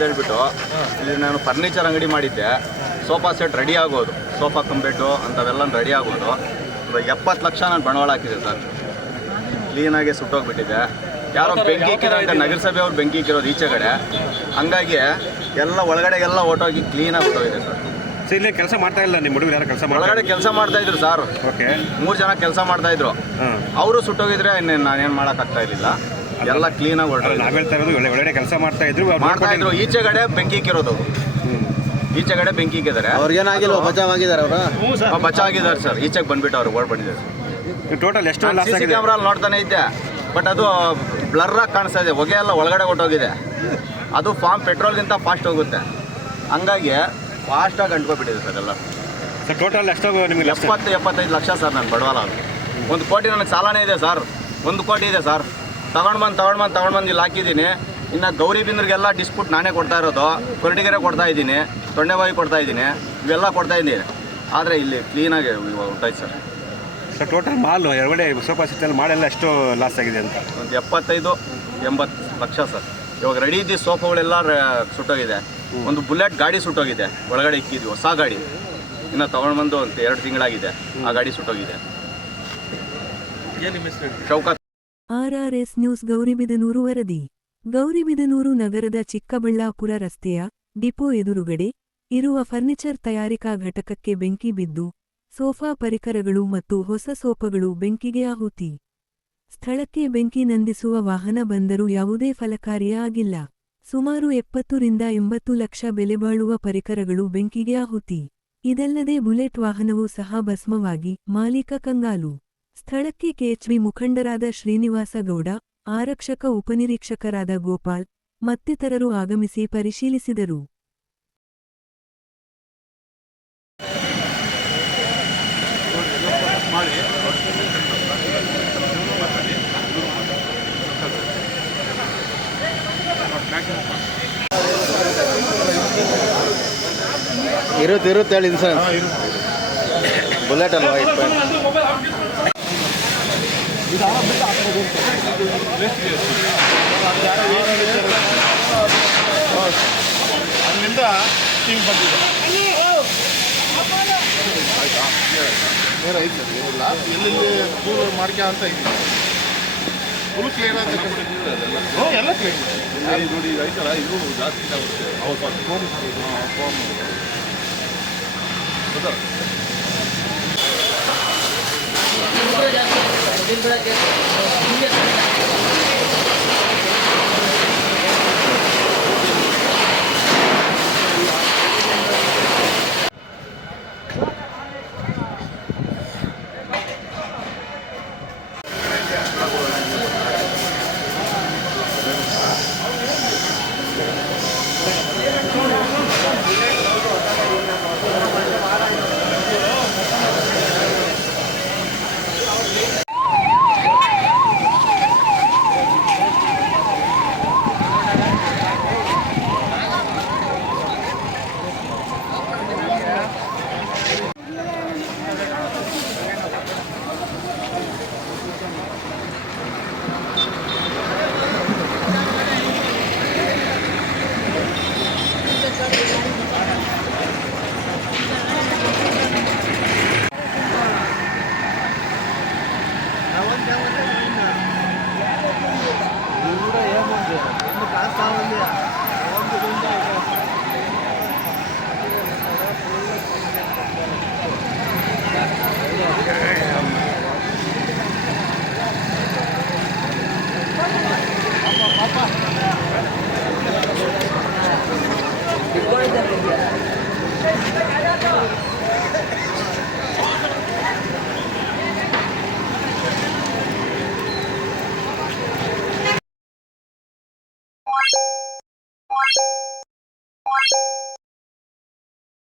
ಅಂತ ಹೇಳ್ಬಿಟ್ಟು ಇಲ್ಲಿ ನಾನು ಫರ್ನಿಚರ್ ಅಂಗಡಿ ಮಾಡಿದ್ದೆ. ಸೋಫಾ ಸೆಟ್ ರೆಡಿ ಆಗೋದು. ಸೋಫಾ ಕಂಬೆಡ್ಡು ಅಂಥವೆಲ್ಲ ರೆಡಿ ಆಗೋದು. ಎಪ್ಪತ್ತು ಲಕ್ಷ ನಾನು ಬಂಡವಾಳ ಹಾಕಿದೆ ಸರ್. ಕ್ಲೀನಾಗಿ ಸುಟ್ಟೋಗ್ಬಿಟ್ಟಿದೆ ಯಾರೋ ಬೆಂಕಿ ಇಕ್ಕಿರೋಂಥ ನಗರಸಭೆ ಅವ್ರು ಬೆಂಕಿ ಇಕ್ಕಿರೋದು ಈಚೆಗಡೆ ಹಂಗಾಗಿ ಎಲ್ಲ ಒಳಗಡೆಗೆಲ್ಲ ಓಟೋಗಿ ಕ್ಲೀನಾಗಿ ಹೊಟ್ಟೋಗಿದೆ ಸರ್. ಇಲ್ಲಿ ಕೆಲಸ ಮಾಡ್ತಾ ಇಲ್ಲ ನಿಮ್ಮ ಹುಡುಗರು ಯಾರು ಕೆಲಸ ಒಳಗಡೆ ಕೆಲಸ ಮಾಡ್ತಾ ಇದ್ರು ಸರ್. ಓಕೆ ಮೂರು ಜನ ಕೆಲಸ ಮಾಡ್ತಾ ಇದ್ರು. ಅವರು ಸುಟ್ಟೋಗಿದ್ರೆ ಇನ್ನೇನು ನಾನೇನು ಮಾಡೋಕ್ಕಾಗ್ತಾ ಇರಲಿಲ್ಲ. ಎಲ್ಲ ಕ್ಲೀನಾಗಿ ಆಗಿ ಹೊರಟು ನಾವ್ ಹೇಳ್ತಾ ಇರೋದು ಒಳ್ಳೆ ಒಳಗಡೆ ಕೆಲಸ ಮಾಡ್ತಾ ಇದ್ರು ಅವ್ರು ಮಾಡ್ತಾ ಇದ್ರು. ಈಚೆಗಡೆ ಬೆಂಕಿ ಇಕ್ಕಿರೋದು ಈಚೆ ಈಚೆಗಡೆ ಬೆಂಕಿ ಇಕ್ಕಿದ್ದಾರೆ ಅವ್ರಿಗೇನಾಗಿಲ್ಲ ಬಚಾವ್ ಆಗಿದ್ದಾರೆ ಅವರು? ಬಚಾಗಿದ್ದಾರೆ ಸರ್. ಈಚೆಗೆ ಬಂದ್ಬಿಟ್ಟು ಅವ್ರು ಓಡ್ ಬಂದಿದ್ದಾರೆ. ಟೋಟಲ್ ಎಷ್ಟು ಲಾಸ್ ಸಿ ಸಿ ಆಗಿದೆ. ಕ್ಯಾಮ್ರಾ ನೋಡ್ತಾನೆ ಇದ್ದೆ. ಬಟ್ ಅದು ಬ್ಲರ್ ಆಗಿ ಕಾಣಿಸ್ತಾ ಇದೆ. ಹೊಗೆ ಎಲ್ಲ ಒಳಗಡೆ ಹೊಟ್ಟೋಗಿದೆ ಅದು ಫಾರ್ಮ್ ಪೆಟ್ರೋಲ್ಗಿಂತ ಫಾಸ್ಟ್ ಹೋಗುತ್ತೆ. ಹಂಗಾಗಿ ಫಾಸ್ಟಾಗಿ ಅಂಟ್ಕೊಬಿಟ್ಟಿದೆ ಸರ್ ಎಲ್ಲ. ಟೋಟಲ್ ಎಷ್ಟು ನಿಮಗೆ ಎಪ್ಪತ್ತು ಎಪ್ಪತ್ತೈದು ಲಕ್ಷ ಸರ್ ನಾನು ಬಡವಲ್ಲ ಒಂದು ಕೋಟಿ ನನಗೆ ಸಾಲನೇ ಇದೆ ಸರ್. ಒಂದು ಕೋಟಿ ಇದೆ ಸರ್. ತಗೊಂಡು ಬಂದು ತಗೊಂಡು ಬಂದು ತಗೊಂಡು ಬಂದು ಇಲ್ಲಿ ಹಾಕಿದ್ದೀನಿ. ಇನ್ನು ಗೌರಿ ಬಿಂದ್ರಿಗೆಲ್ಲ ಡಿಸ್ಪ್ಯೂಟ್ ನಾನೇ ಕೊಡ್ತಾ ಇರೋದು. ಕೊರಟಿಗೆರೆ ಕೊಡ್ತಾ ಇದ್ದೀನಿ. ತೊಂಡೆಬಾಯಿ ಕೊಡ್ತಾ ಇದ್ದೀನಿ. ಇವೆಲ್ಲ ಕೊಡ್ತಾ ಇದ್ದೀನಿ. ಆದರೆ ಇಲ್ಲಿ ಕ್ಲೀನಾಗಿ ಉಂಟಾಯ್ತು ಸರ್. ಸರ್ ಟೋಟಲ್ ಮಾಲ್ ಎರಡೆ ಸೋಫಾ ಸೆಟ್ಟಲ್ಲಿ ಮಾಡೆಲ್ಲ ಎಷ್ಟು ಲಾಸ್ ಆಗಿದೆ ಅಂತ? ಒಂದು ಎಪ್ಪತ್ತೈದು ಎಂಬತ್ತು ಲಕ್ಷ ಸರ್. ಇವಾಗ ರೆಡಿ ಇದ್ದ ಸೋಫಾಗಳೆಲ್ಲ ರ- ಸುಟ್ಟೋಗಿದೆ. ಒಂದು ಬುಲೆಟ್ ಗಾಡಿ ಸುಟ್ಟೋಗಿದೆ. ಒಳಗಡೆ ಇಕ್ಕಿದ್ವಿ ಹೊಸ ಗಾಡಿ. ಇನ್ನು ತಗೊಂಡು ಬಂದು ಒಂದು ಎರಡು ತಿಂಗಳಾಗಿದೆ. ಆ ಗಾಡಿ ಸುಟ್ಟೋಗಿದೆ. ಶೌಕತ್ ಆರ್ಆರ್ಎಸ್ ನ್ಯೂಸ್ ಗೌರಿಬಿದನೂರು ವರದಿ. ಗೌರಿಬಿದನೂರು ನಗರದ ಚಿಕ್ಕಬಳ್ಳಾಪುರ ರಸ್ತೆಯ ಡಿಪೋ ಎದುರುಗಡೆ ಇರುವ ಫರ್ನಿಚರ್ ತಯಾರಿಕಾ ಘಟಕಕ್ಕೆ ಬೆಂಕಿ ಬಿದ್ದು, ಸೋಫಾ ಪರಿಕರಗಳು ಮತ್ತು ಹೊಸ ಸೋಫಾಗಳು ಬೆಂಕಿಗೆ ಆಹುತಿ. ಸ್ಥಳಕ್ಕೆ ಬೆಂಕಿ ನಂದಿಸುವ ವಾಹನ ಬಂದರೂ ಯಾವುದೇ ಫಲಕಾರಿಯಾಗಿಲ್ಲ ಸುಮಾರು ಎಪ್ಪತ್ತರಿಂದ ಎಂಬತ್ತು ಲಕ್ಷ ಬೆಲೆ ಬಾಳುವ ಪರಿಕರಗಳು ಬೆಂಕಿಗೆ ಆಹುತಿ. ಇದಲ್ಲದೆ ಬುಲೆಟ್ ವಾಹನವೂ ಸಹ ಭಸ್ಮವಾಗಿ ಮಾಲೀಕ ಕಂಗಾಲು. ಸ್ಥಳಕ್ಕೆ ಕೆಎಚ್ವಿ ಮುಖಂಡರಾದ ಶ್ರೀನಿವಾಸ ಗೌಡ ಆರಕ್ಷಕ ಉಪನಿರೀಕ್ಷಕರಾದ ಗೋಪಾಲ್ ಮತ್ತಿತರರು ಆಗಮಿಸಿ ಪರಿಶೀಲಿಸಿದರು. ಇರುತ್ತೆ ಇರುತ್ತೆ ಹೇಳಿ ಸರ್ ಬುಲೆಟ್ ಅಲ್ವಾ ಇತ್ತು ಅಲ್ಲಿಂದ ಟೀಮ್ ಬಂದಿದೆ. ಬೇರೆ ಐತೆ ಎಲ್ಲೆಲ್ಲಿ ದೂರ ಮಾಡ್ಕ್ಯ ಅಂತ ಇದೆ ಫುಲ್ ಕ್ಲಿಯರ್ ಆಗಿದೆ ಎಲ್ಲ ಕ್ಲಿಯರ್ ನೋಡಿ ಐತಲ್ಲ ಇದು ಜಾಸ್ತಿ ಹೌದು ಫೋನ್ ಫೋನ್ Wimberger